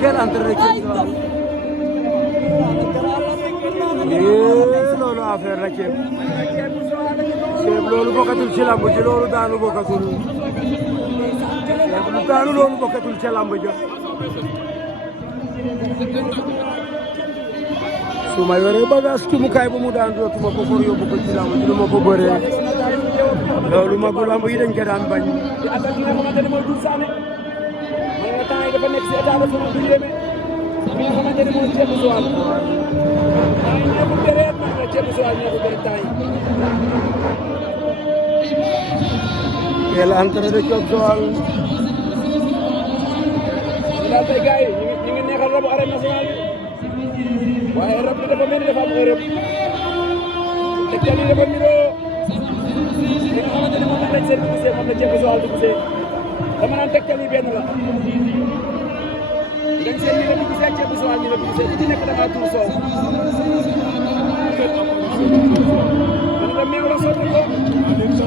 Quel entraîneur loolu affaire la ceeb loolu bokkatul ci lamb ji loolu daanu bokkatul ceeb lu daanu loolu bokkatul ci lamb ji su ma yoree bagage ci mukaay bu mu daan dootuma ko for yóbbu ko ci lamb ji lu ma ko bëree loolu ma bu lamb yi dañ ko daan bañ dafa nekk si état de forme bu yéeme mi nga xamante ne mooy ceebu Joal ñeeku deret nag la ceebu Joal ñeeku deret temps yi yàlla entrée de ceebu Joal ñu daal tey gars yi ñu ngi neexal rabu arène nationale bi waaye rab bi dafa mel ni dafa am erreur te kenn yi dafa niroo li nga xamante ne moom la lañ seen di gisee moom la ceebu Joal di gisee dama naan tegtal yi benn la dañ seen ni la di gisee ceebu Joal ni la di gisee ku ci nekk da ngaa tuur soow dana la meew la sotti ko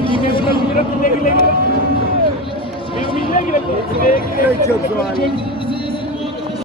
yi meew la ñu rek léegi la meew mi léegi la ko léegi ceebu Joal